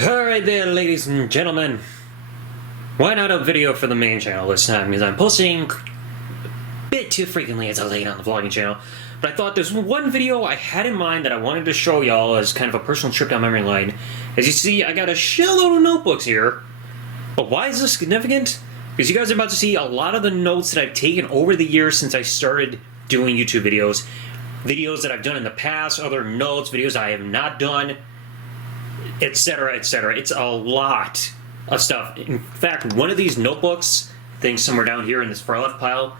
Alright there, ladies and gentlemen. Why not a video for the main channel this time? Because I'm posting a bit too frequently as I late on the vlogging channel. But I thought there's one video I had in mind that I wanted to show y'all as kind of a personal trip down memory lane. As you see, I got a shitload of notebooks here. But why is this significant? Because you guys are about to see a lot of the notes that I've taken over the years since I started doing YouTube videos. Videos that I've done in the past, other notes, videos I have not done, etc., etc. It's a lot of stuff. In fact, one of these notebooks, things somewhere down here in this far left pile,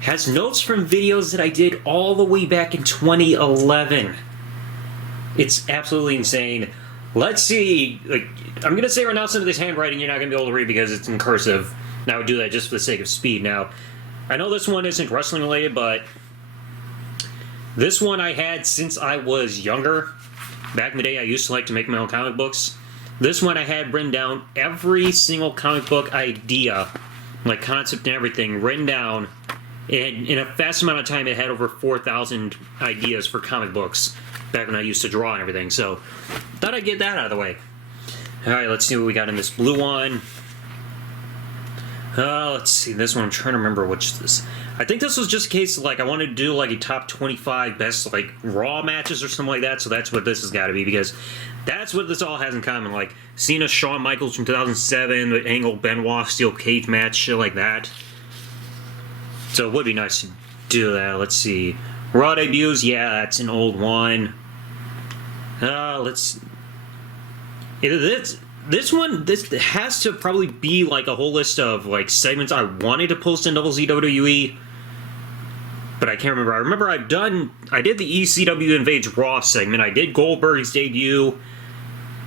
has notes from videos that I did all the way back in 2011. It's absolutely insane. Let's see. I'm going to say right now some of this handwriting you're not going to be able to read because it's in cursive. And I would do that just for the sake of speed. Now, I know this one isn't wrestling related, but this one I had since I was younger. Back in the day, I used to like to make my own comic books. This one I had written down every single comic book idea, like concept and everything, written down. And in a fast amount of time, it had over 4,000 ideas for comic books back when I used to draw and everything. So, thought I'd get that out of the way. Alright, let's see what we got in this blue one. Let's see, this one, I'm trying to remember which this. I think this was just a case of, I wanted to do, a top 25 best, Raw matches or something like that, so that's what this has got to be, because that's what this all has in common, Cena, Shawn Michaels from 2007, the Angle, Benoit, Steel Cage match, shit like that. So it would be nice to do that. Let's see. Raw debuts, yeah, that's an old one. Let's... This one, this has to probably be a whole list of segments I wanted to post in WWE, but I can't remember. I remember I did the ECW Invades Raw segment, I did Goldberg's debut,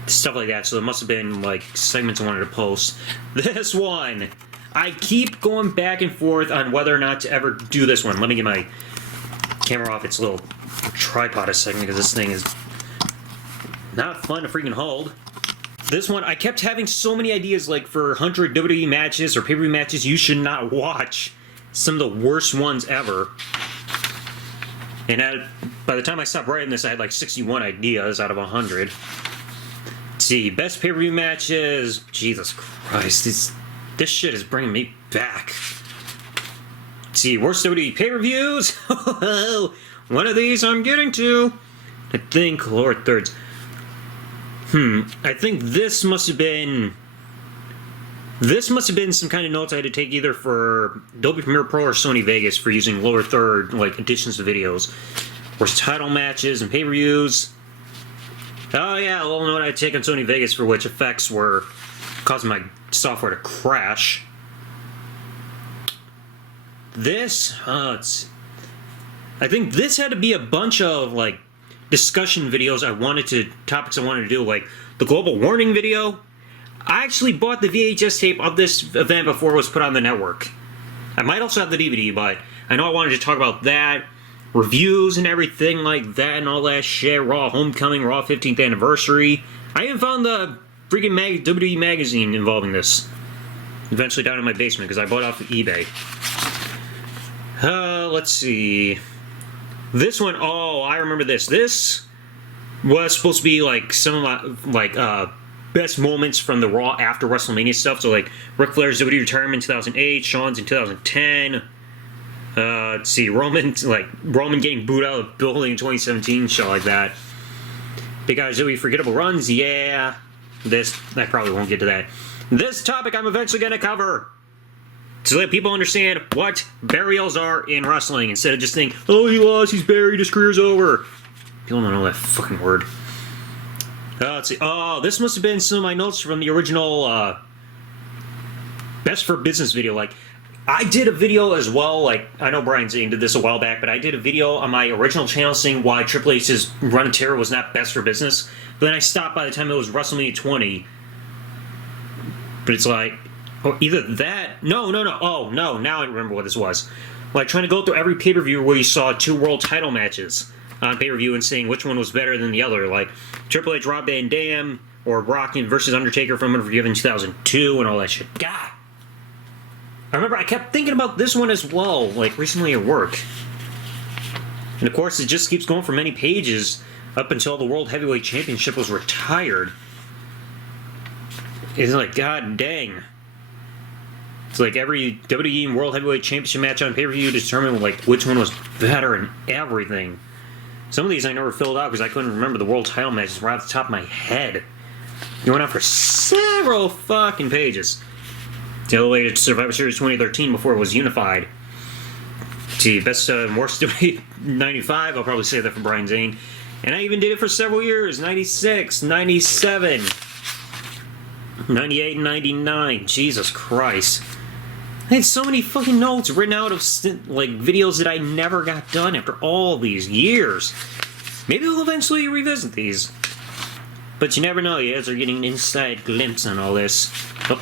stuff like that, so there must have been segments I wanted to post. This one, I keep going back and forth on whether or not to ever do this one. Let me get my camera off its little tripod a second, because this thing is not fun to freaking hold. This one, I kept having so many ideas, for 100 WWE matches or pay-per-view matches you should not watch. Some of the worst ones ever. And by the time I stopped writing this, I had 61 ideas out of 100. Let's see, best pay-per-view matches. Jesus Christ, this shit is bringing me back. Let's see, worst WWE pay-per-views. One of these I'm getting to. I think lower thirds. I think this must have been some kind of notes I had to take either for Adobe Premiere Pro or Sony Vegas for using lower third, additions to videos. Worst title matches and pay-per-views. Oh yeah, a little note I had to take on Sony Vegas for which effects were causing my software to crash. This, I think this had to be a bunch of, discussion videos topics I wanted to do, the global warning video. I actually bought the VHS tape of this event before it was put on the network. I might also have the DVD, but I know I wanted to talk about that, reviews and everything like that and all that shit, Raw Homecoming, Raw 15th Anniversary. I even found the freaking WWE magazine involving this. Eventually down in my basement, because I bought it off of eBay. Let's see. This one, oh, I remember this. This was supposed to be some of my best moments from the Raw after WrestleMania stuff. So Ric Flair's WWE retirement in 2008, Shawn's in 2010. Let's see, Roman getting booed out of the building in 2017, shit like that. Big guys WWE forgettable runs, yeah. I probably won't get to that. This topic I'm eventually gonna cover, to let people understand what burials are in wrestling, instead of just thinking, oh, he lost, he's buried, his career's over. People don't know that fucking word. Let's see. Oh, this must have been some of my notes from the original Best for Business video. I did a video as well, I know Brian Zane did this a while back, but I did a video on my original channel saying why Triple H's Run of Terror was not best for business. But then I stopped by the time it was WrestleMania 20. But it's oh, either that... No. Oh, no, now I remember what this was. Trying to go through every pay-per-view where you saw 2 world title matches on pay-per-view and saying which one was better than the other. Triple H, Rob Van Dam, or Rock versus Undertaker from Unforgiven 2002 and all that shit. God! I remember I kept thinking about this one as well, recently at work. And of course, it just keeps going for many pages up until the World Heavyweight Championship was retired. It's like, god dang. It's like every WWE World Heavyweight Championship match on pay-per-view determined like which one was better and everything. Some of these I never filled out because I couldn't remember the world title matches right off the top of my head. It went on for several fucking pages. The other way to Survivor Series 2013 before it was unified. See, best and worst WWE 95, I'll probably say that for Brian Zane. And I even did it for several years, 96, 97, 98, and 99. Jesus Christ. I had so many fucking notes written out of like videos that I never got done after all these years. Maybe we'll eventually revisit these. But you never know, you guys are getting an inside glimpse on all this. Oh.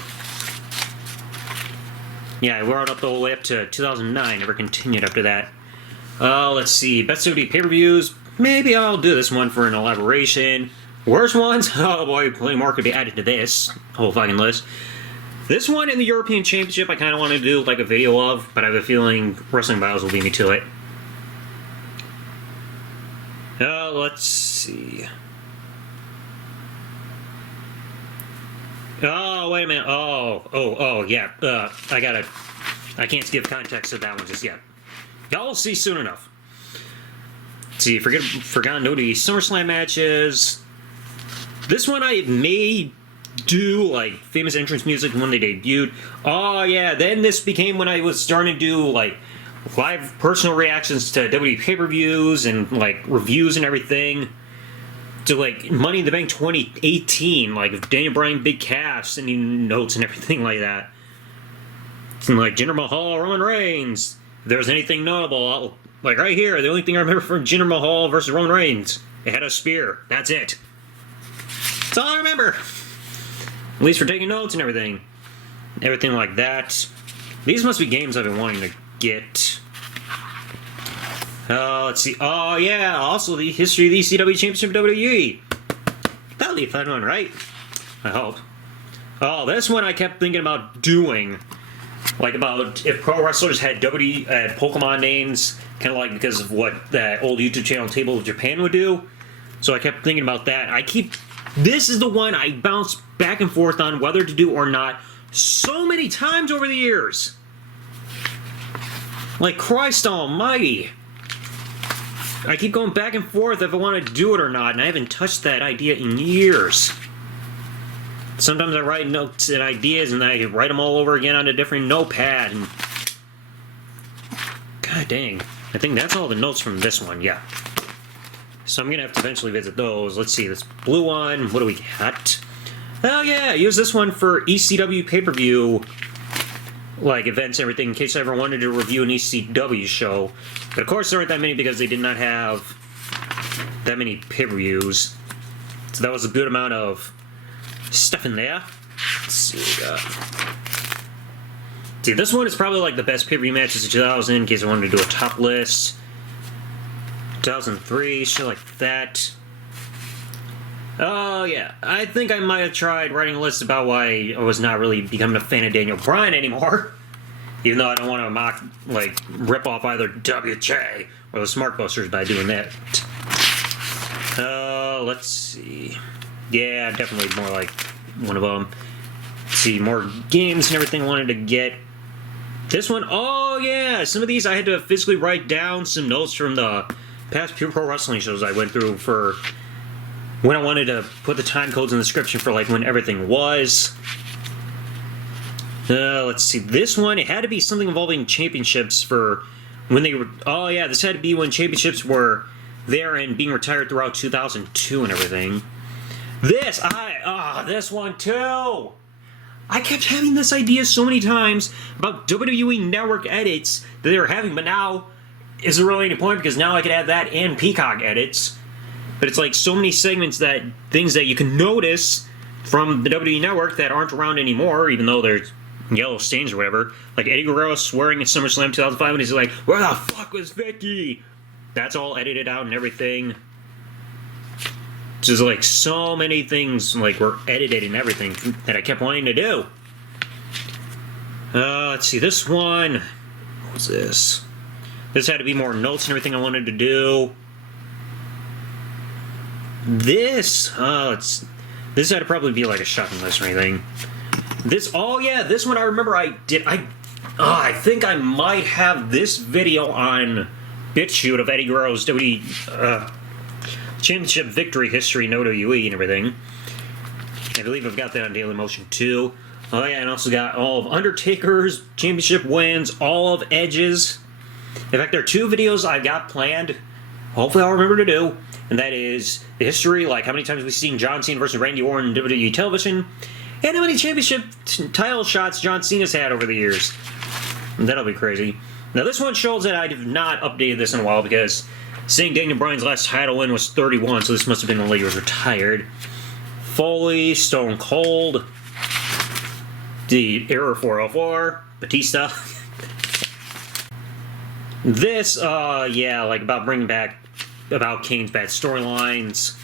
Yeah, I wrote up all the way up to 2009, never continued after that. Let's see, best WWE pay-per-views. Maybe I'll do this one for an elaboration. Worst ones? Oh boy, plenty more could be added to this whole fucking list. This one in the European Championship I kind of want to do like a video of, but I have a feeling Wrestling Bios will lead me to it. Let's see. Oh, wait a minute. Oh, yeah. I can't give context to that one just yet. Y'all will see soon enough. Let's see, forgotten WWE SummerSlam matches. This one I may do like famous entrance music when they debuted. Oh yeah, then this became when I was starting to do like live personal reactions to WWE pay-per-views and like reviews and everything. To like Money in the Bank 2018, like Daniel Bryan Big Cash, sending notes and everything like that. And like Jinder Mahal, Roman Reigns. If there's anything notable, like right here, the only thing I remember from Jinder Mahal versus Roman Reigns, it had a spear. That's it. That's all I remember. At least for taking notes and everything. Everything like that. These must be games I've been wanting to get. Let's see. Oh, yeah. Also, the history of the ECW Championship WWE. That'll be a fun one, right? I hope. Oh, this one I kept thinking about doing. Like, about if pro wrestlers had Pokemon names. Kind of like because of what that old YouTube channel Table of Japan would do. So I kept thinking about that. This is the one I bounce back and forth on whether to do or not so many times over the years. Like, Christ almighty. I keep going back and forth if I want to do it or not, and I haven't touched that idea in years. Sometimes I write notes and ideas, and I write them all over again on a different notepad. And god dang. I think that's all the notes from this one, yeah. So I'm going to have to eventually visit those. Let's see, this blue one, what do we got? Oh yeah, I use this one for ECW pay-per-view, like events and everything, in case I ever wanted to review an ECW show. But of course there aren't that many because they did not have that many pay-per-views. So that was a good amount of stuff in there. Let's see what we got. See, this one is probably like the best pay-per-view matches of 2000, in case I wanted to do a top list. 2003, shit like that. Oh, yeah. I think I might have tried writing a list about why I was not really becoming a fan of Daniel Bryan anymore. Even though I don't want to rip off either WJ or the Smart Busters by doing that. Let's see. Yeah, definitely more like one of them. Let's see, more games and everything I wanted to get. This one, oh yeah! Some of these I had to physically write down some notes from the past Pure Pro Wrestling shows I went through for when I wanted to put the time codes in the description for like when everything was. Let's see, this one, it had to be something involving championships for when they were, oh yeah, this had to be when championships were there and being retired throughout 2002 and everything. This one too! I kept having this idea so many times about WWE Network edits that they were having, but now is there really any point because now I could add that and Peacock edits. But it's like so many segments that things that you can notice from the WWE Network that aren't around anymore, even though they're yellow stains or whatever. Like Eddie Guerrero swearing at SummerSlam 2005 and he's like, "Where the fuck was Vicky?" That's all edited out and everything. Just like so many things like were edited and everything that I kept wanting to do. Let's see, this one. What was this? This had to be more notes and everything I wanted to this This had to probably be like a shopping list or anything. This, oh yeah, this one I remember I think I might have this video on BitChute of Eddie Guerrero's WWE Championship victory history in WWE and everything. I believe I've got that on Daily Motion too. Oh yeah, and also got all of Undertaker's championship wins, all of Edge's. In fact, there are 2 videos I got planned. Hopefully I'll remember to do. And that is the history, like how many times we've seen John Cena versus Randy Orton on WWE television, and how many championship title shots John Cena's had over the years. And that'll be crazy. Now this one shows that I have not updated this in a while because seeing Daniel Bryan's last title win was 31, so this must have been when he was retired. Foley, Stone Cold, the Error 404, Batista. This, yeah, like about bringing back, about Kane's bad storylines.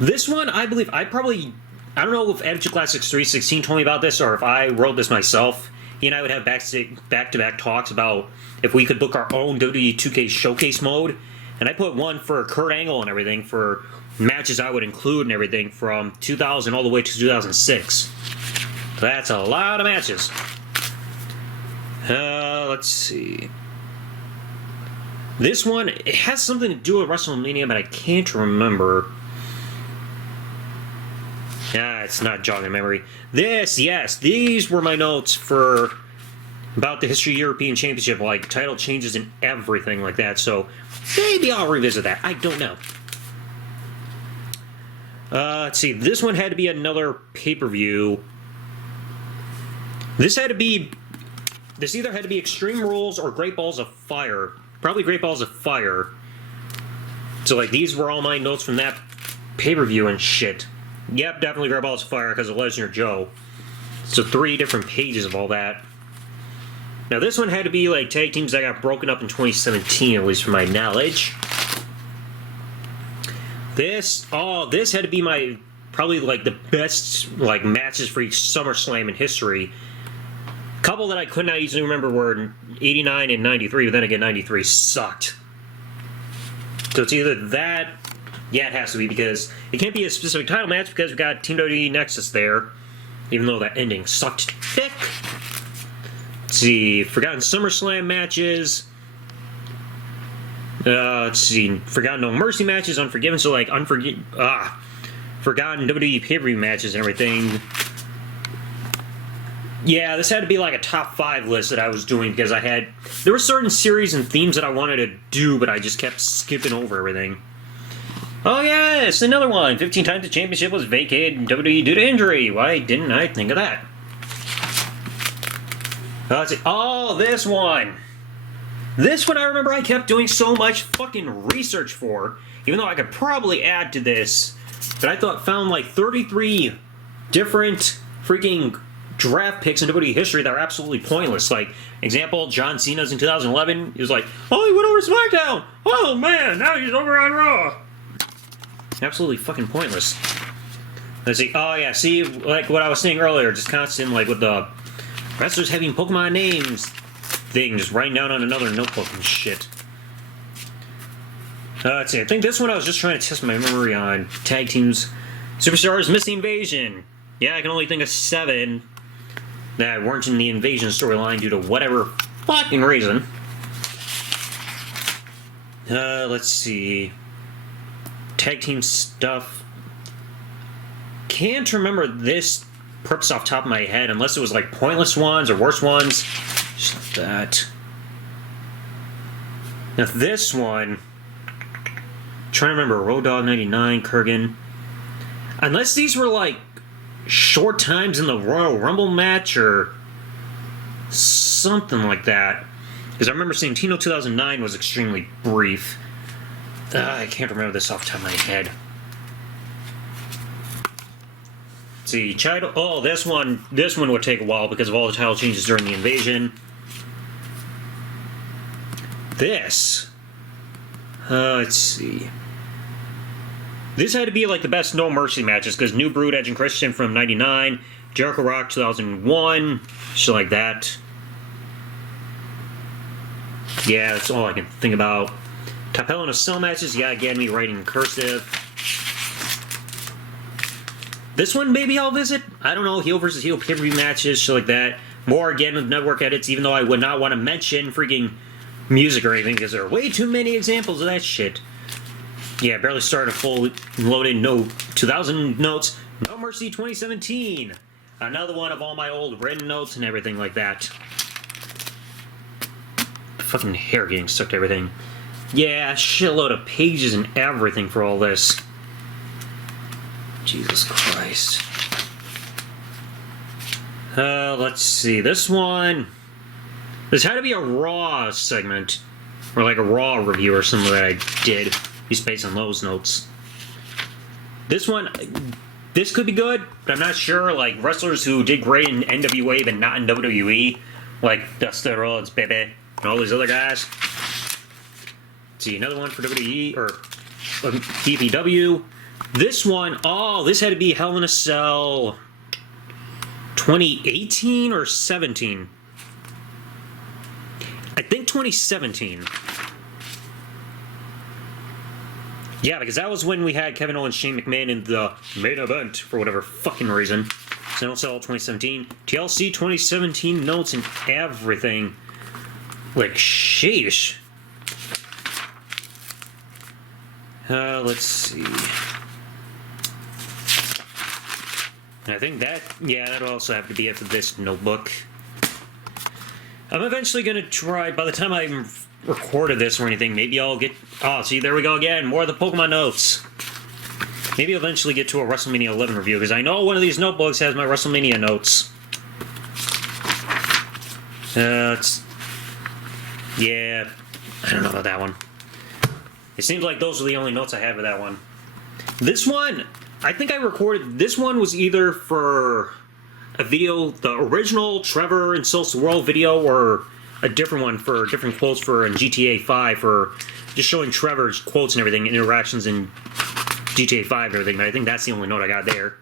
This one, I believe, I don't know if Attitude Classics 316 told me about this or if I wrote this myself. He and I would have back-to-back talks about if we could book our own WWE 2K Showcase mode. And I put one for Kurt Angle and everything for matches I would include and everything from 2000 all the way to 2006. That's a lot of matches. Let's see. This one, it has something to do with WrestleMania, but I can't remember. It's not jogging memory. This, yes, these were my notes for about the history of European Championship, like title changes and everything like that. So maybe I'll revisit that. I don't know. Let's see. This one had to be another pay-per-view. This either had to be Extreme Rules or Great Balls of Fire. Probably Great Balls of Fire. So, like, these were all my notes from that pay-per-view and shit. Yep, definitely Great Balls of Fire because of Lesnar Joe. So 3 different pages of all that. Now, this one had to be, like, tag teams that got broken up in 2017, at least from my knowledge. This had to be my, probably, like, the best, like, matches for each SummerSlam in history. Couple that I could not easily remember were 89 and 93, but then again, 93 sucked. So it's either that, yeah, it has to be, because it can't be a specific title match because we got Team WWE Nexus there, even though that ending sucked thick. Let's see, Forgotten SummerSlam matches. Let's see, Forgotten No Mercy matches, Unforgiven, so like, Forgotten WWE pay-per-view matches and everything. Yeah, this had to be like a top 5 list that I was doing because there were certain series and themes that I wanted to do, but I just kept skipping over everything. Oh yes, another one. 15 times the championship was vacated in WWE due to injury. Why didn't I think of that? Let's see. Oh, this one. This one I remember I kept doing so much fucking research for, even though I could probably add to this, but I found like 33 different freaking draft picks in WWE history that are absolutely pointless. Like, example, John Cena's in 2011. He was like, oh, he went over SmackDown. Oh, man, now he's over on Raw. Absolutely fucking pointless. Let's see. Oh, yeah, see, like what I was saying earlier, just constant, like, with the wrestlers having Pokemon names thing, just writing down on another notebook and shit. Let's see. I think this one I was just trying to test my memory on. Tag teams. Superstars miss the invasion. Yeah, I can only think of 7 that weren't in the invasion storyline due to whatever fucking reason. Let's see. Tag team stuff. Can't remember this purpose off the top of my head unless it was like pointless ones or worse ones. Just like that. Now this one, trying to remember, Road Dogg 99, Kurgan. Unless these were like short times in the Royal Rumble match or something like that. Because I remember seeing Tino 2009 was extremely brief. I can't remember this off the top of my head. Let's see, title. Oh, this one would take a while because of all the title changes during the invasion. This. Let's see. This had to be like the best No Mercy matches because New Brood, Edge and Christian from 99, Jericho Rock 2001, shit like that. Yeah, that's all I can think about. Top Hell in a Cell matches, yeah, again, me writing in cursive. This one maybe I'll visit. I don't know, heel versus heel pay-per-view matches, shit like that. More again with network edits, even though I would not want to mention freaking music or anything because there are way too many examples of that shit. Yeah, barely started a full loaded no 2000 notes. No Mercy 2017. Another one of all my old written notes and everything like that. Fucking hair getting stuck to everything. Yeah, shitload of pages and everything for all this. Jesus Christ. Let's see. This one. This had to be a Raw segment. Or like a Raw review or something that I did. Just based on those notes. This one. This could be good, but I'm not sure. Like, wrestlers who did great in NWA but not in WWE. Like Dustin Rhodes, baby. And all these other guys. Let's see. Another one for WWE. Or PPW. This one. Oh, this had to be Hell in a Cell. 2018 or 17? I think 2017. Yeah, because that was when we had Kevin Owens, Shane McMahon in the main event for whatever fucking reason. So Hell 2017. TLC 2017 notes and everything. Like, sheesh. Let's see. I think that, yeah, that'll also have to be it for this notebook. I'm eventually going to try, by the time I recorded this or anything, maybe I'll get, oh, see, there we go again, more of the Pokemon notes. Maybe I'll eventually get to a WrestleMania 11 review, because I know one of these notebooks has my WrestleMania notes. Yeah, I don't know about that one. It seems like those are the only notes I have of that one. This one, I think I recorded, this one was either for a video, the original Trevor and Soul's World video, or a different one for different quotes for in GTA 5 for just showing Trevor's quotes and everything, interactions in GTA 5 and everything, but I think that's the only note I got there.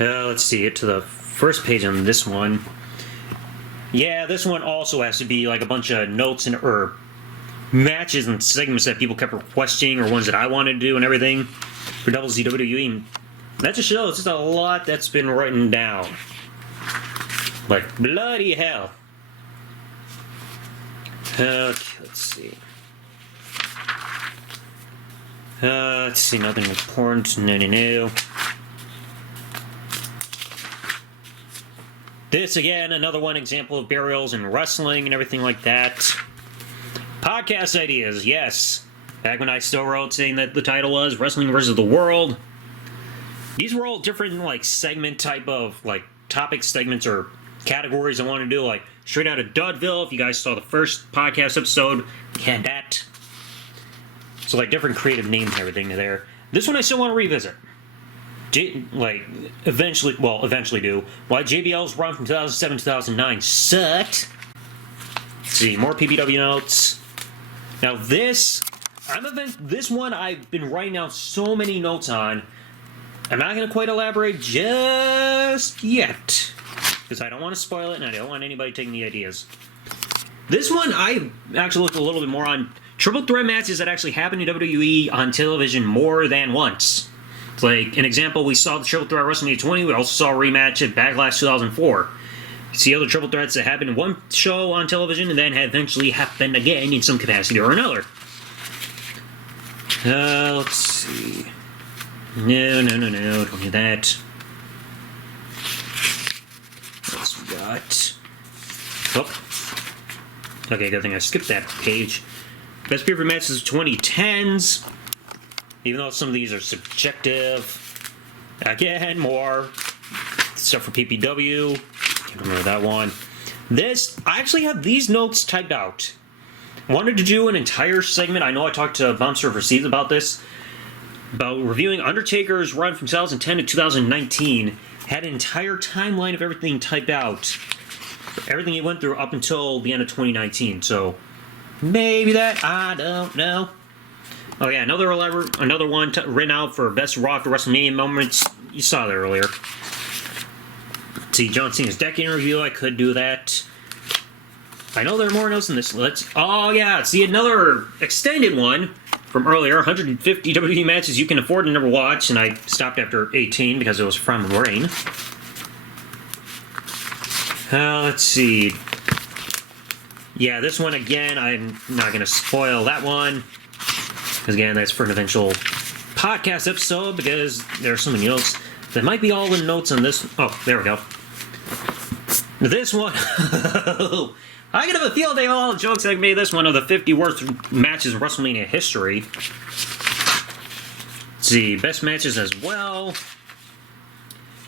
Let's see, get to the first page on this one. Yeah, this one also has to be like a bunch of notes and or matches and segments that people kept requesting or ones that I wanted to do and everything for TheDoubleZTV. That just shows just a lot that's been written down. Like, bloody hell. Okay, let's see. Let's see, nothing important. No. This, again, another one example of burials and wrestling and everything like that. Podcast ideas, yes. Back when I still wrote saying that the title was Wrestling vs. the World. These were all different, like, segment type of, like, topic segments or categories I want to do, like, Straight Out of Dudville. If you guys saw the first podcast episode, we had that. So, like, different creative names and everything there. This one I still want to revisit. Eventually do. Why JBL's run from 2007 to 2009 sucked. Let's see, more PPW notes. Now, this one I've been writing down so many notes on. I'm not going to quite elaborate just yet, because I don't want to spoil it, and I don't want anybody taking the ideas. This one, I actually looked a little bit more on triple threat matches that actually happened in WWE on television more than once. It's like, an example, we saw the triple threat at WrestleMania 20, we also saw a rematch at Backlash 2004. See other triple threats that happened in one show on television, and then eventually happened again in some capacity or another. Let's see. No, don't do that. What else we got? Oh. Okay, good thing I skipped that page. Best pay-per-view matches of 2010s. Even though some of these are subjective. Again, more stuff for PPW. Can't remember that one. I actually have these notes typed out. Wanted to do an entire segment. I know I talked to Bouncer for Seeds about this. About reviewing Undertaker's run from 2010 to 2019. Had an entire timeline of everything typed out. Everything he went through up until the end of 2019. So, maybe that, I don't know. Oh yeah, another one written out for Best Raw after WrestleMania moments. You saw that earlier. Let's see, John Cena's decade review. I could do that. I know there are more notes in this. Oh yeah, see another extended one for from earlier, 150 WWE matches you can afford to never watch, and I stopped after 18 because it was from my brain. Let's see. Yeah, this one again, I'm not going to spoil that one. Because again, that's for an eventual podcast episode, because there are so many notes. There might be all the notes on this. Oh, there we go. This one. I can have a field day of all the jokes I made this one of the 50 worst matches in WrestleMania history. Let's see, best matches as well.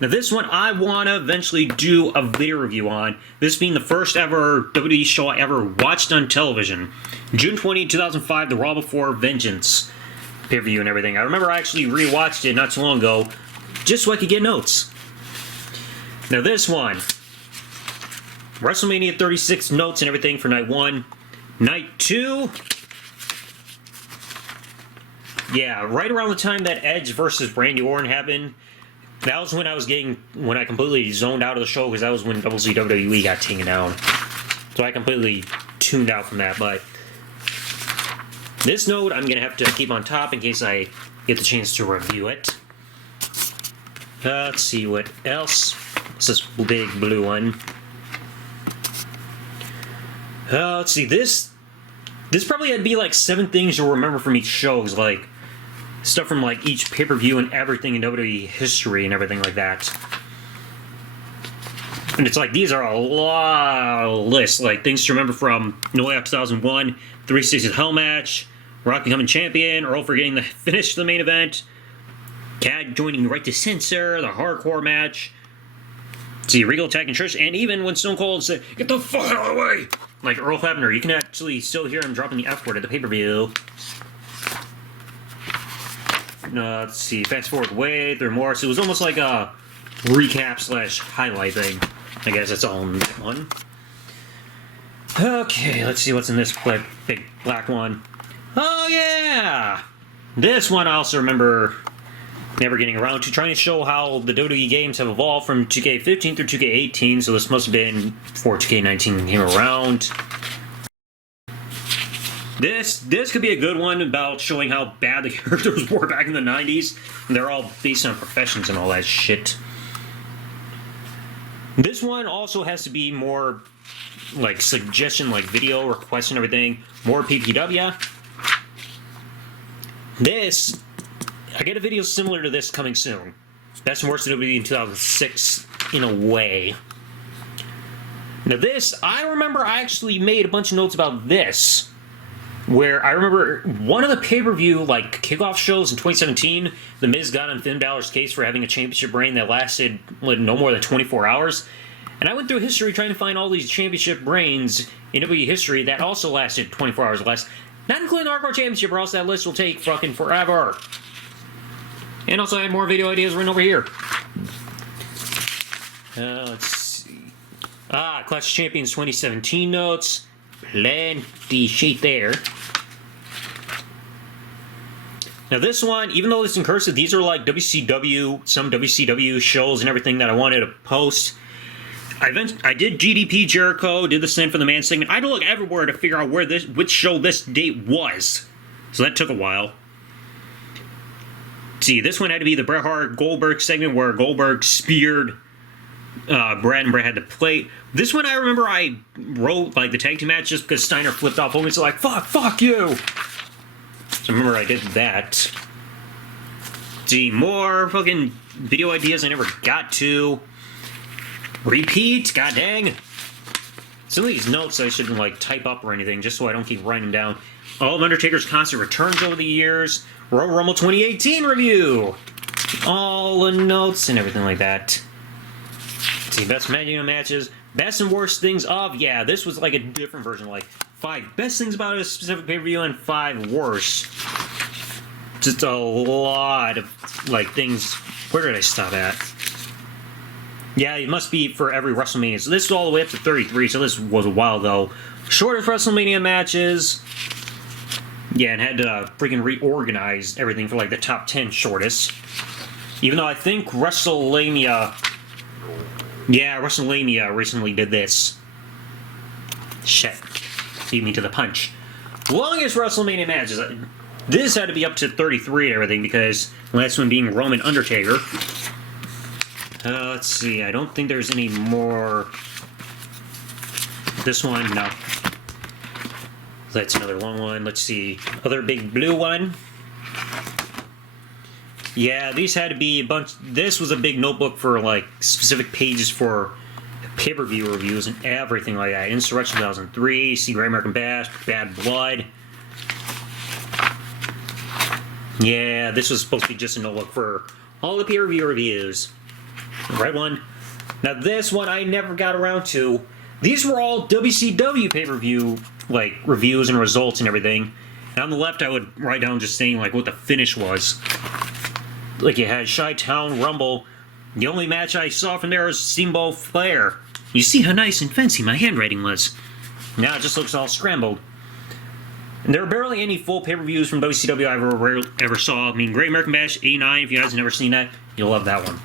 Now this one I want to eventually do a video review on. This being the first ever WWE show I ever watched on television. June 20, 2005, The Raw Before Vengeance pay-per-view and everything. I remember I actually rewatched it not too long ago, just so I could get notes. Now this one, WrestleMania 36 notes and everything for night 1. Night 2, yeah, right around the time that Edge versus Randy Orton happened, that was when I completely zoned out of the show, because that was when WWE got taken down. So I completely tuned out from that, but this note I'm going to have to keep on top in case I get the chance to review it. Let's see what else. It's this big blue one. Let's see, this probably had to be like 7 things you'll remember from each show, like stuff from like each pay-per-view and everything in WWE history and everything like that. And it's like, these are a lot of lists, like things to remember from No Way Out 2001, 360 Hell Match, Rock becoming champion, Earl forgetting to finish the main event, Cad joining Right to Censor, the Hardcore match, see, Regal attacking Trish, and even when Stone Cold said, "Get the fuck out of the way!" Like Earl Hebner, you can actually still hear him dropping the F word at the pay-per-view. Let's see, fast forward way through more, so it was almost like a recap / highlight thing. I guess that's all in that one. Okay, let's see what's in this big black one. Oh yeah! This one I also remember never getting around to, trying to show how the WWE games have evolved from 2K15 through 2K18, so this must have been before 2K19 came around. This could be a good one about showing how bad the characters were back in the 90s. And they're all based on professions and all that shit. This one also has to be more like suggestion, like video requests and everything. More PPW. This, I get a video similar to this coming soon. Best and worst of WWE in 2006, in a way. Now this, I remember I actually made a bunch of notes about this. Where I remember one of the pay-per-view, like, kickoff shows in 2017, The Miz got on Finn Balor's case for having a championship reign that lasted no more than 24 hours. And I went through history trying to find all these championship reigns in WWE history that also lasted 24 hours or less. Not including the Hardcore Championship, or else that list will take fucking forever. And also I had more video ideas written over here. Let's see. Clash of Champions 2017 notes. Plenty shit there. Now this one, even though it's in cursive, these are like WCW, some WCW shows and everything that I wanted to post. I did GDP Jericho, did the same for the man segment. I had to look everywhere to figure out which show this date was. So that took a while. See, this one had to be the Bret Hart Goldberg segment where Goldberg speared Brad and Brad had to play. This one I remember I wrote like the tag team match just because Steiner flipped off Hogan, so like, fuck you! So I remember I did that. See, more fucking video ideas I never got to. Repeat, god dang. Some of these notes I shouldn't like type up or anything, just so I don't keep writing them down. All of Undertaker's constant returns over the years. Royal Rumble 2018 review. All the notes and everything like that. See, best matches. Best and worst things of, yeah, this was like a different version, like 5 best things about a specific pay-per-view and 5 worst. Just a lot of, like, things. Where did I stop at? Yeah, it must be for every WrestleMania. So this is all the way up to 33, so this was a while ago. Shortest WrestleMania matches. Yeah, and had to freaking reorganize everything for, like, the top 10 shortest. Even though I think WrestleMania... Yeah, WrestleMania recently did this. Shit. Beat me to the punch. Longest WrestleMania matches. This had to be up to 33 and everything, because the last one being Roman Undertaker. Let's see, I don't think there's any more. This one, no. That's another long one. Let's see, other big blue one. Yeah, these had to be a bunch. This was a big notebook for like specific pages for pay-per-view reviews and everything like that. Insurrection 2003, see Great American Bash, Bad Blood. Yeah, this was supposed to be just a notebook for all the pay-per-view reviews. Right one. Now this one I never got around to. These were all WCW pay-per-view like reviews and results and everything. And on the left I would write down just saying like what the finish was. Like you had Chi-Town Rumble. The only match I saw from there was Steamboat Flair. You see how nice and fancy my handwriting was. Now it just looks all scrambled. And there are barely any full pay-per-views from WCW I ever saw. I mean, Great American Bash 89, if you guys have never seen that, you'll love that one.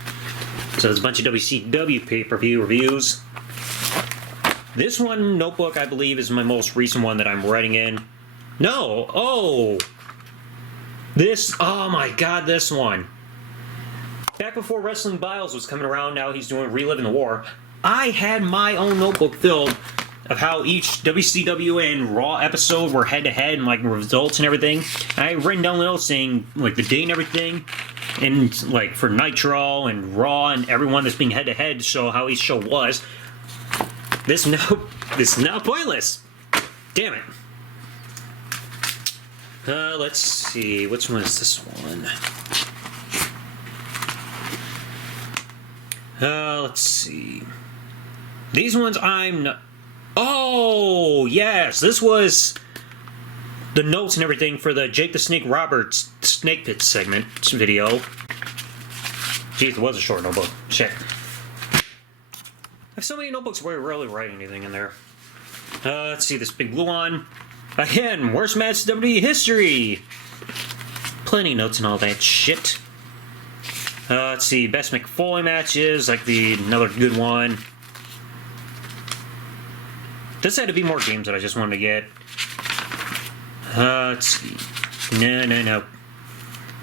So there's a bunch of WCW pay-per-view reviews. This one, notebook, I believe, is my most recent one that I'm writing in. No! Oh! This, oh my god, this one. Back before Wrestling Biles was coming around, now he's doing Reliving the War, I had my own notebook filled of how each WCW and Raw episode were head-to-head and, like, results and everything. And I had written down the notes saying, like, the date and everything, and, like, for Nitro and Raw and everyone that's being head-to-head to show how each show was. This is now pointless. Damn it. Let's see. Which one is this one? Let's see. These ones I'm not... Oh, yes! This was the notes and everything for the Jake the Snake Roberts Snake Pit segment video. Jeez, it was a short notebook. Shit. I have so many notebooks where I rarely write anything in there. Let's see, this big blue one. Again, worst match in WWE history! Plenty of notes and all that shit. Let's see, best Mick Foley matches, like another good one. This had to be more games that I just wanted to get. Let's see. No.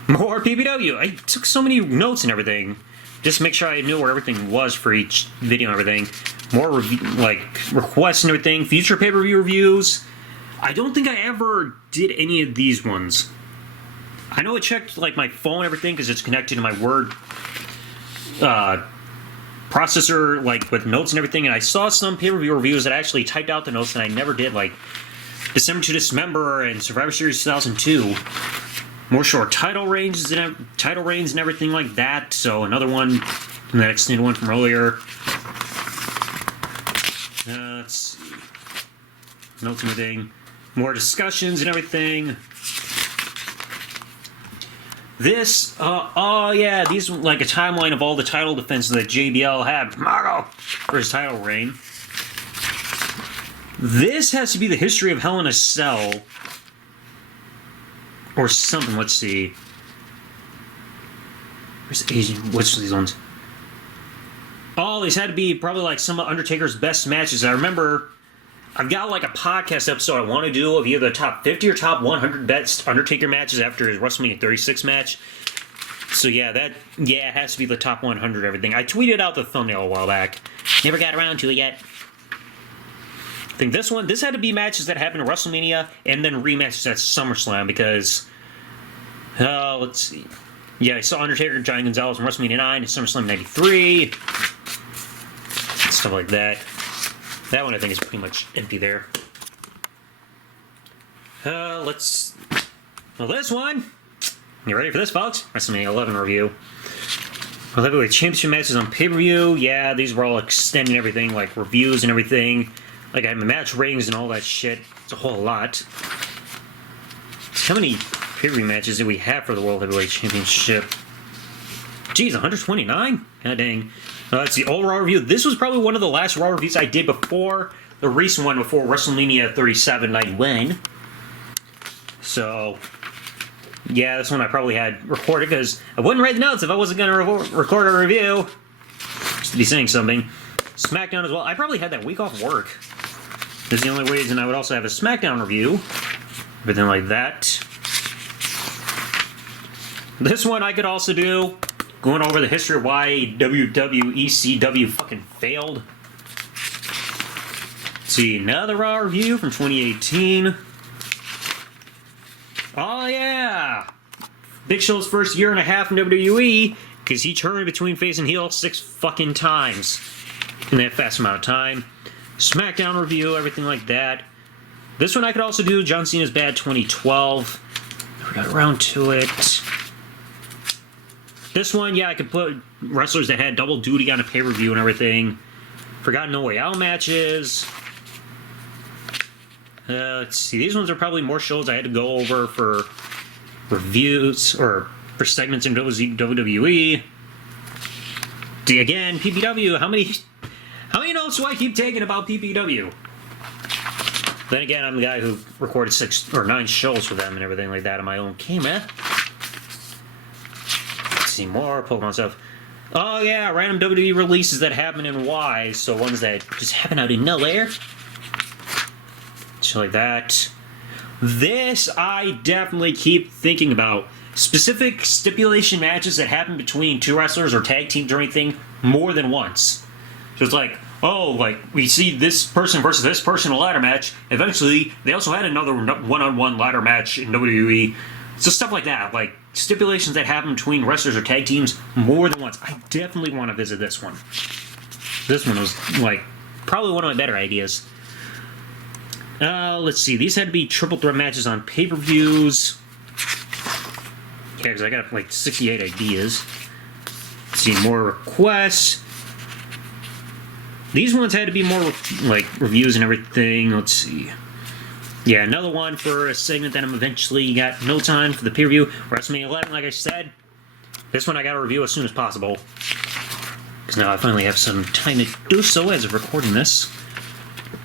More PPW. I took so many notes and everything. Just to make sure I knew where everything was for each video and everything. More requests and everything. Future pay-per-view reviews. I don't think I ever did any of these ones. I know I checked like my phone and everything because it's connected to my Word processor, like with notes and everything, and I saw some pay-per-view reviews that I actually typed out the notes that I never did, like December to Dismember and Survivor Series 2002. More short title reigns and everything like that. So another one, that extended one from earlier. Let's see. Notes and everything. More discussions and everything. This, oh yeah, these like a timeline of all the title defenses that JBL had for his title reign. This has to be the history of Hell in a Cell. Or something, let's see. Where's Asian? What's these ones? Oh, these had to be probably like some of Undertaker's best matches. I remember I've got like a podcast episode I want to do of either the top 50 or top 100 best Undertaker matches after his WrestleMania 36 match. So yeah, it has to be the top 100 everything. I tweeted out the thumbnail a while back. Never got around to it yet. I think this had to be matches that happened at WrestleMania and then rematches at SummerSlam because, let's see. Yeah, I saw Undertaker and Giant Gonzalez from WrestleMania 9 and SummerSlam 93. Stuff like that. That one I think is pretty much empty there. Well, this one. You ready for this, folks? WrestleMania 11 review. Well, heavyweight championship matches on pay-per-view. Yeah, these were all extending everything, like reviews and everything. Like I had my match ratings and all that shit. It's a whole lot. How many pay-per-view matches did we have for the World Heavyweight Championship? Jeez, 129? God dang. That's the old Raw review. This was probably one of the last Raw reviews I did before the recent one, before WrestleMania 37 91. So, yeah, this one I probably had recorded because I wouldn't write the notes if I wasn't going to record a review. Just to be saying something. SmackDown as well. I probably had that week off work. That's the only reason I would also have a SmackDown review. Everything like that. This one I could also do, going over the history of why WWECW fucking failed. Let's see, another Raw review from 2018. Oh yeah! Big Show's first year and a half in WWE, because he turned between face and heel 6 fucking times in that fast amount of time. SmackDown review, everything like that. This one I could also do, John Cena's Bad 2012. Never got around to it. This one, yeah, I could put wrestlers that had double duty on a pay-per-view and everything. Forgotten No Way Out matches. Let's see, these ones are probably more shows I had to go over for reviews, or for segments in WWE. Again, PPW, how many notes do I keep taking about PPW? Then again, I'm the guy who recorded 6 or 9 shows for them and everything like that on my own camera. Let's see more Pokemon stuff. Oh yeah, random WWE releases that happen and why. So ones that just happen out of nowhere. Shit like that. This I definitely keep thinking about. Specific stipulation matches that happen between 2 wrestlers or tag teams or anything more than once. So it's like, oh, like, we see this person versus this person in a ladder match. Eventually, they also had another one-on-one ladder match in WWE. So stuff like that. Like, stipulations that happen between wrestlers or tag teams more than once. I definitely want to visit this one. This one was, like, probably one of my better ideas. Let's see. These had to be triple threat matches on pay-per-views. Yeah, because I got, like, 68 ideas. Let's see, more requests. These ones had to be more, like, reviews and everything. Let's see. Yeah, another one for a segment that I'm eventually got notes on for the peer review. WrestleMania 11, like I said. This one I got to review as soon as possible. Because now I finally have some time to do so as of recording this.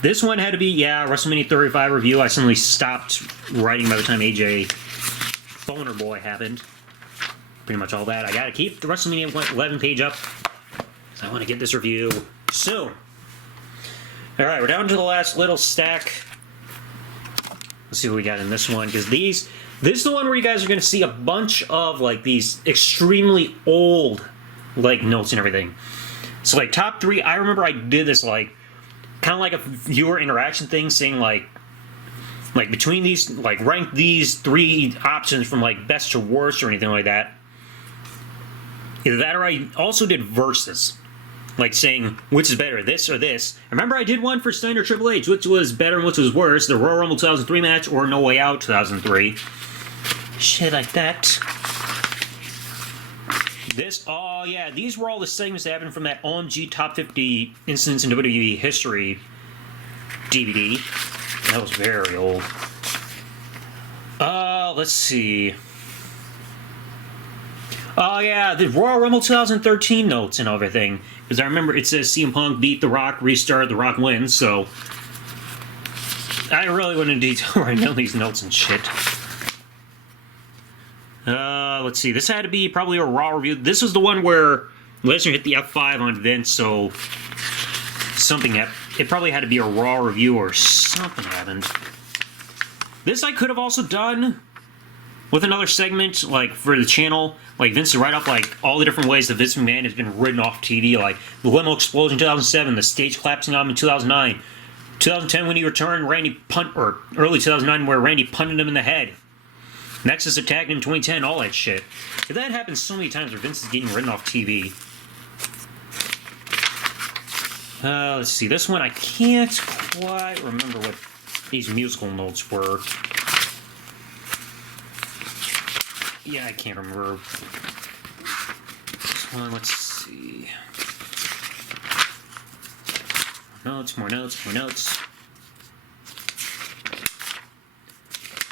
This one had to be, yeah, WrestleMania 35 review. I suddenly stopped writing by the time AJ Boner Boy happened. Pretty much all that. I gotta keep the WrestleMania 11 page up. I want to get this review soon. Alright, we're down to the last little stack. Let's see what we got in this one. Because this is the one where you guys are going to see a bunch of, like, these extremely old, like, notes and everything. So, like, top 3, I remember I did this, like, kind of like a viewer interaction thing, saying, like, between these, like, rank these 3 options from, like, best to worst or anything like that. Either that or I also did versus. Like, saying, which is better, this or this. Remember I did one for Steiner Triple H, which was better and which was worse, the Royal Rumble 2003 match or No Way Out 2003. Shit like that. This, oh yeah, these were all the segments that happened from that OMG Top 50 Incidents in WWE History DVD. That was very old. Let's see. Oh yeah, the Royal Rumble 2013 notes and everything. Because I remember it says CM Punk beat The Rock, restart, The Rock wins, so I really went into detail right now these notes and shit. Let's see. This had to be probably a Raw review. This was the one where Lesnar hit the F5 on Vince, so it probably had to be a Raw review or something happened. This I could have also done with another segment, like, for the channel, like, Vince to write up, like, all the different ways that Vince McMahon has been written off TV, like, the limo explosion in 2007, the stage collapsing on him in 2009, 2010 when he returned, or early 2009 where Randy punted him in the head, Nexus attacked him in 2010, all that shit. That happens so many times where Vince is getting written off TV. Let's see, this one I can't quite remember what these musical notes were. Yeah, I can't remember. This one, let's see. More notes.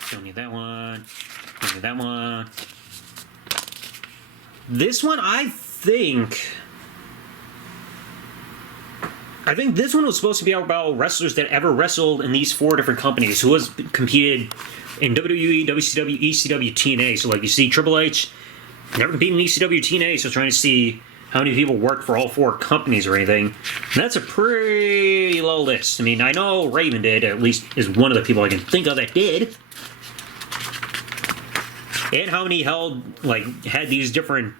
Don't need that one. Don't need that one. This one, I think this one was supposed to be about wrestlers that ever wrestled in these 4 different companies, who has competed in WWE, WCW, ECW, TNA. So, like, you see Triple H never competed in ECW, TNA, so trying to see how many people worked for all 4 companies or anything. And that's a pretty low list. I mean, I know Raven did, at least is one of the people I can think of that did. and how many had these different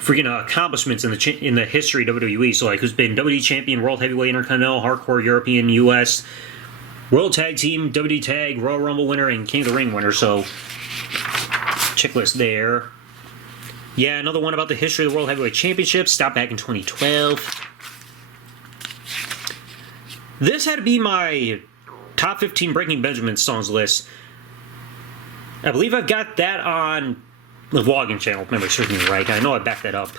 freaking accomplishments in the history of WWE. So like, who's been WWE champion, World Heavyweight, Intercontinental, Hardcore, European, US, World Tag Team, WWE Tag, Royal Rumble winner, and King of the Ring winner. So checklist there. Yeah, another one about the history of the World Heavyweight Championship. Stopped back in 2012. This had to be my top 15 Breaking Benjamin songs list. I believe I've got that on the vlogging channel, if memory serves me right. I know I backed that up.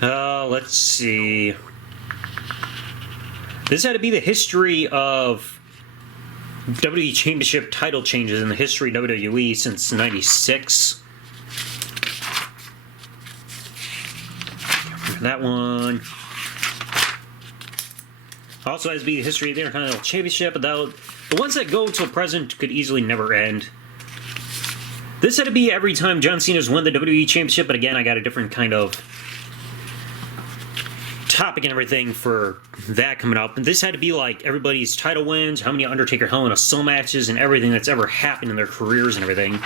Let's see. This had to be the history of WWE Championship title changes in the history of WWE since '96. That one. Also has to be the history of the Intercontinental Championship, but the ones that go until present could easily never end. This had to be every time John Cena's won the WWE Championship, but again, I got a different kind of topic and everything for that coming up. And this had to be like everybody's title wins, how many Undertaker Hell in a Cell matches, and everything that's ever happened in their careers and everything.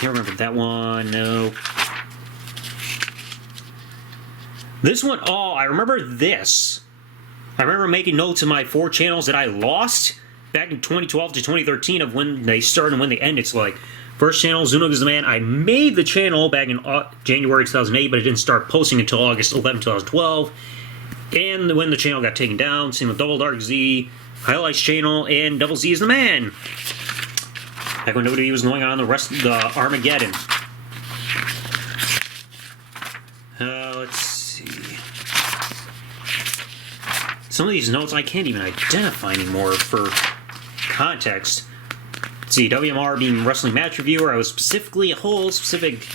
Can't remember that one, no. This one, oh, I remember this. I remember making notes in my 4 channels that I lost back in 2012 to 2013 of when they started and when they ended. So like, first channel, Zunog is the Man. I made the channel back in January 2008, but I didn't start posting until August 11, 2012. And when the channel got taken down, same with Double Dark Z, Highlights channel, and Double Z is the Man. Back when WWE was going on the rest of the Armageddon. Let's see. Some of these notes I can't even identify anymore for context. Let's see, WMR being wrestling match reviewer, I was specifically a whole specific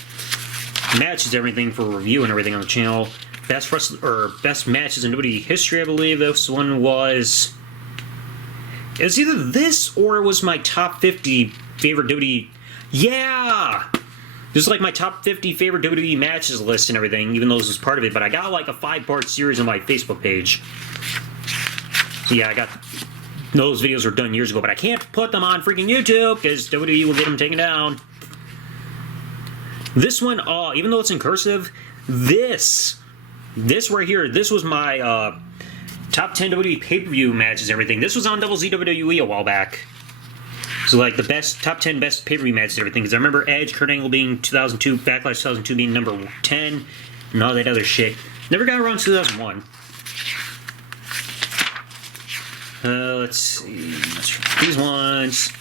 matches, everything for review and everything on the channel. Best matches in WWE history, I believe this one was. It was either this or it was my top 50 favorite WWE. Yeah! This is like my top 50 favorite WWE matches list and everything, even though this was part of it, but I got like a 5-part series on my Facebook page. So yeah, I got those videos were done years ago, but I can't put them on freaking YouTube because WWE will get them taken down. This one, even though it's in cursive, this right here, this was my top 10 WWE pay-per-view matches and everything. This was on TheDoubleZTV a while back. So like the top 10 best pay-per-view matches and everything. Because I remember Edge, Kurt Angle being 2002, Backlash 2002 being number 10, and all that other shit. Never got around 2001. Let's see. Let's try these ones.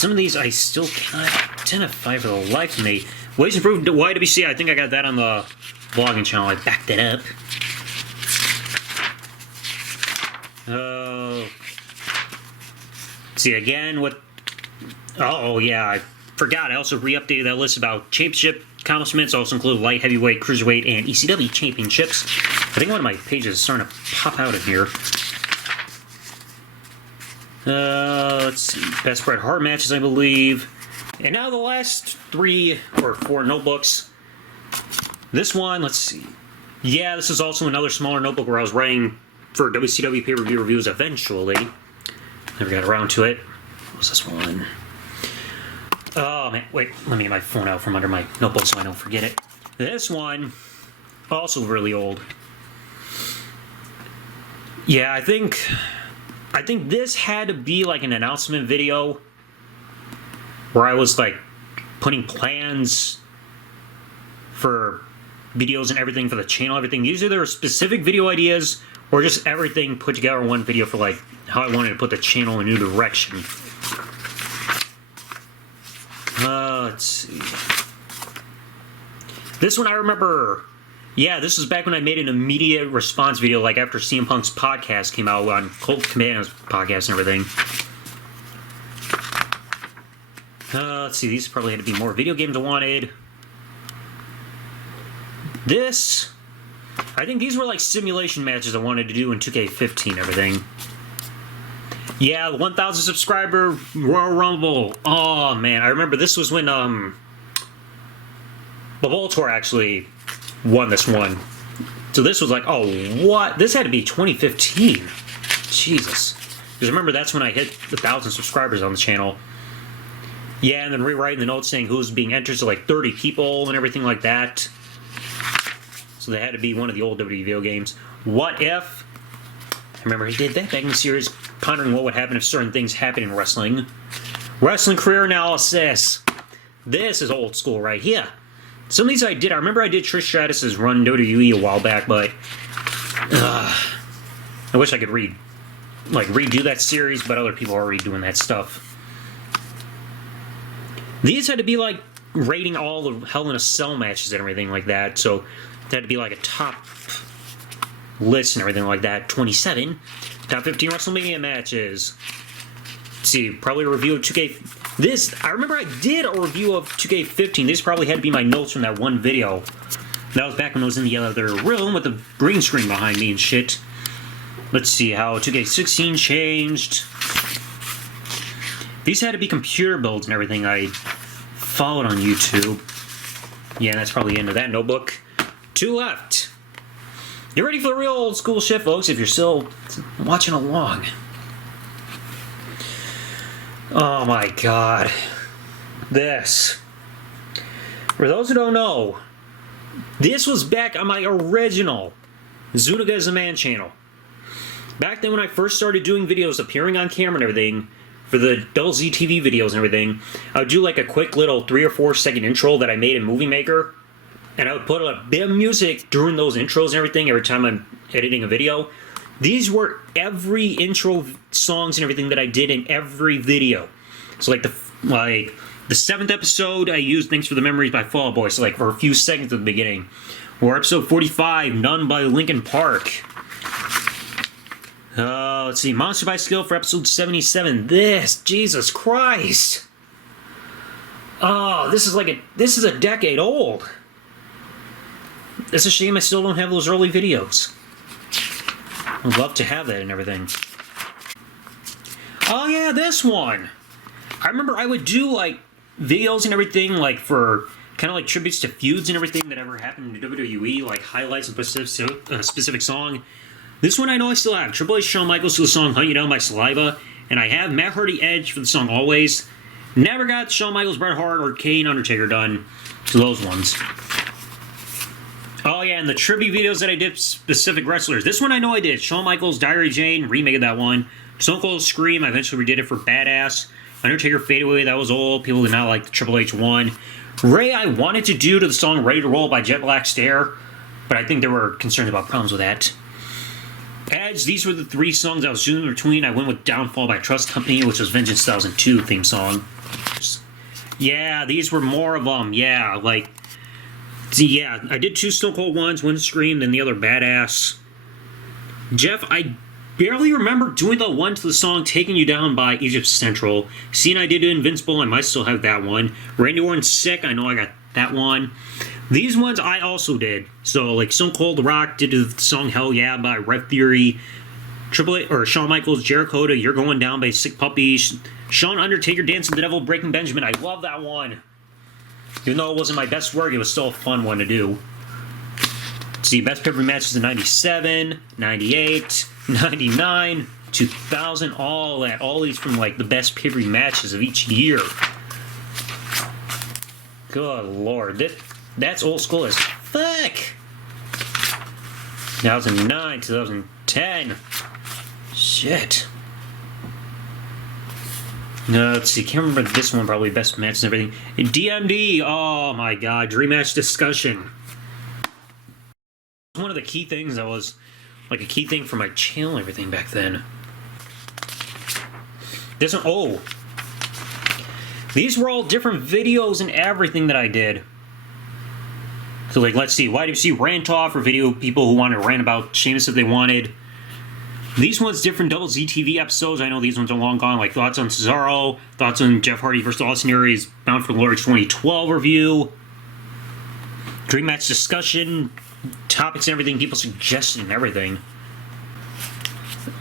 Some of these I still cannot identify for the life of me. Ways improved YWC. I think I got that on the vlogging channel. I backed it up. See again what? Oh yeah, I forgot. I also re-updated that list about championship accomplishments. Also include light, heavyweight, cruiserweight, and ECW championships. I think one of my pages is starting to pop out of here. Let's see. Best Bret Hart matches, I believe. And now the last 3 or 4 notebooks. This one, let's see. Yeah, this is also another smaller notebook where I was writing for WCW pay-per-view reviews eventually. Never got around to it. What was this one? Oh, man. Wait, let me get my phone out from under my notebook so I don't forget it. This one, also really old. Yeah, I think this had to be like an announcement video where I was like putting plans for videos and everything for the channel, everything. Usually there were specific video ideas or just everything put together in one video for like how I wanted to put the channel in a new direction. Let's see. This one I remember. Yeah, this was back when I made an immediate response video, like after CM Punk's podcast came out on Colt Cabana's podcast and everything. Let's see, these probably had to be more video games I wanted. This, I think these were like simulation matches I wanted to do in 2K15 and everything. Yeah, the 1,000 subscriber Royal Rumble. Oh man, I remember this was when the Voltor actually won this one. So this was like, oh, what? This had to be 2015. Jesus. Because remember, that's when I hit 1,000 subscribers on the channel. Yeah, and then rewriting the notes saying who was being entered to like 30 people and everything like that. So they had to be one of the old WWE video games. What if? I remember he did that back in the series, pondering what would happen if certain things happened in wrestling. Wrestling career analysis. This is old school right here. Some of these I did. I remember I did Trish Stratus's run WWE a while back, but I wish I could redo that series, but other people are already doing that stuff. These had to be like rating all the Hell in a Cell matches and everything like that, so it had to be like a top list and everything like that. 27. Top 15 WrestleMania matches. Let's see, probably a review of 2K. This, I remember I did a review of 2K15. This probably had to be my notes from that one video. That was back when I was in the other room with the green screen behind me and shit. Let's see how 2K16 changed. These had to be computer builds and everything I followed on YouTube. Yeah, that's probably the end of that notebook. 2 left. Get ready for the real old school shit, folks, if you're still watching along. Oh my god. This. For those who don't know, this was back on my original Zuniga is a Man channel. Back then when I first started doing videos, appearing on camera and everything, for the TheDoubleZTV videos and everything, I would do like a quick little 3 or 4 second intro that I made in Movie Maker. And I would put a bit of music during those intros and everything every time I'm editing a video. These were every intro songs and everything that I did in every video. So like the 7th episode, I used Thanks for the Memories by Fall Out Boy, so like for a few seconds at the beginning. Or episode 45, None by Linkin Park. Let's see, Monster by Skill for episode 77. This, Jesus Christ. Oh, this is a decade old. It's a shame I still don't have those early videos. I'd love to have that and everything. Oh yeah, this one. I remember I would do like videos and everything like for kind of like tributes to feuds and everything that ever happened in WWE, like highlights of a specific song. This one I know I still have. Triple H Shawn Michaels for the song Hunt You Down by Saliva. And I have Matt Hardy Edge for the song Always. Never got Shawn Michaels, Bret Hart, or Kane Undertaker done to those ones. Oh yeah, and the tribute videos that I did specific wrestlers. This one I know I did. Shawn Michaels, Diary Jane, remake of that one. Stone Cold Scream, I eventually redid it for Badass. Undertaker Fadeaway, that was old. People did not like the Triple H one. Ray, I wanted to do to the song Ready to Roll by Jet Black Stare, but I think there were concerns about problems with that. Edge, these were the 3 songs I was choosing between. I went with Downfall by Trust Company, which was Vengeance 2002 theme song. Yeah, these were more of them. Yeah, like... See, yeah, I did 2 Stone Cold ones, one Scream, then the other Badass. Jeff, I barely remember doing the one to the song Taking You Down by Egypt Central. Seeing I did Invincible, I might still have that one. Randy Orton's Sick, I know I got that one. These ones I also did. So, like, Stone Cold The Rock did the song Hell Yeah by Rev Theory. Shawn Michaels, Jericho to You're Going Down by Sick Puppy. Shawn Undertaker, Dancing the Devil, Breaking Benjamin. I love that one. Even though it wasn't my best work, it was still a fun one to do. See, best pay-per-view matches in 97, 98, 99, 2000, all that. All these from, like, the best pay-per-view matches of each year. Good lord. That's old school as fuck. 2009, 2010. Shit. No, let's see. Can't remember this one. Probably best matches and everything. DMD. Oh my god. Dream match discussion. One of the key things that was like a key thing for my channel and everything back then. This one. Oh. These were all different videos and everything that I did. So, like, let's see. YWC Rant Off for video people who want to rant about Sheamus if they wanted. These ones, different TheDoubleZTV episodes. I know these ones are long gone, like thoughts on Cesaro, thoughts on Jeff Hardy versus Austin Aries, Bound for Glory 2012 review, Dream Match discussion, topics and everything, people suggesting and everything.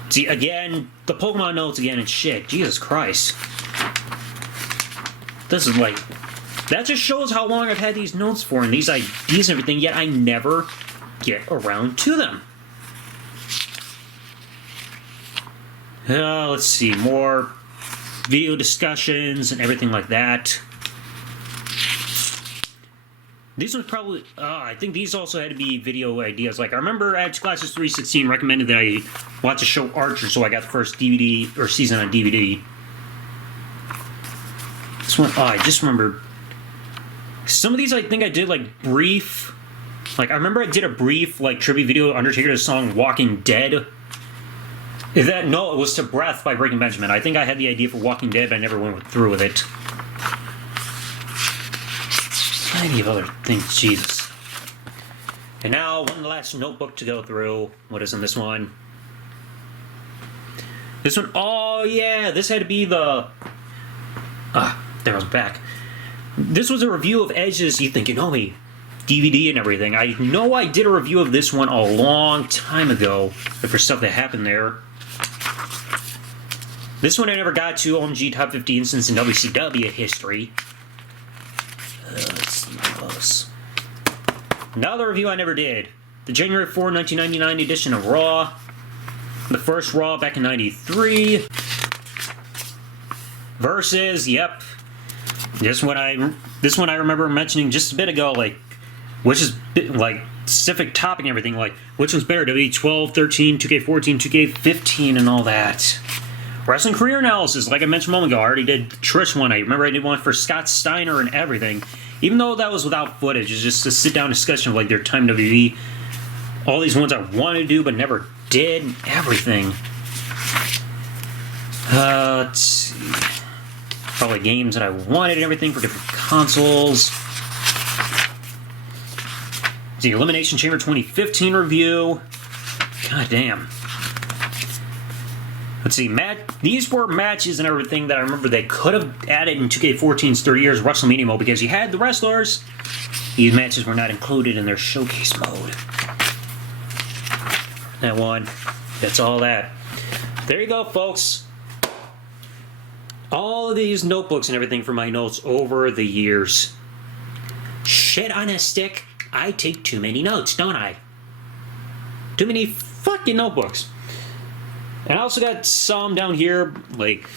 See, again, the Pokemon notes again and shit. Jesus Christ. This is like That just shows how long I've had these notes for and these ideas and everything, yet I never get around to them. Let's see, more video discussions and everything like that. These ones probably, I think these also had to be video ideas. Like, I remember Edge Classes 316 recommended that I watch a show Archer, so I got the first DVD, or season on DVD. This one, I just remember. Some of these I think I did, like, brief. Like, I remember I did a brief, like, tribute video of Undertaker's song Walking Dead. No, it was To Breath by Breaking Benjamin. I think I had the idea for Walking Dead, but I never went through with it. Plenty of other things, Jesus. And now, one last notebook to go through. What is in this one? This one, oh yeah, this had to be the... there I was back. This was a review of Edge's You Think You Know Me DVD and everything. I know I did a review of this one a long time ago, but for stuff that happened there. This one I never got to. OMG Top 50 Incidents in WCW history. Let's see what else. Another review I never did. The January 4, 1999 edition of Raw. The first Raw back in 93. Versus, yep. This one I remember mentioning just a bit ago, like, which is, like, specific topic and everything, like, which one's better, WWE 13, 2K14, 2K15, and all that. Wrestling career analysis, like I mentioned a moment ago, I already did Trish one. I remember I did one for Scott Steiner and everything. Even though that was without footage, it's just a sit-down discussion of, like, their time in WWE. All these ones I wanted to do but never did, and everything. Let's see. Probably games that I wanted and everything for different consoles. The Elimination Chamber 2015 review. God damn. Let's see, these were matches and everything that I remember they could have added in 2K14's 30 Years WrestleMania mode because you had the wrestlers. These matches were not included in their showcase mode. That one. That's all that. There you go, folks. All of these notebooks and everything for my notes over the years. Shit on a stick. I take too many notes, don't I? Too many fucking notebooks. And I also got some down here, like...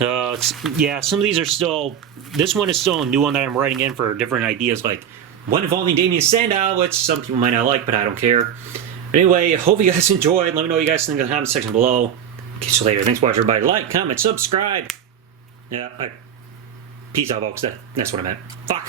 yeah, some of these are still... This one is still a new one that I'm writing in for different ideas, like one involving Damien Sandow, which some people might not like, but I don't care. But anyway, hope you guys enjoyed. Let me know what you guys think in the comment section below. Catch you later. Thanks for watching, everybody. Like, comment, subscribe. Yeah, peace out, folks. That's what I meant. Fuck.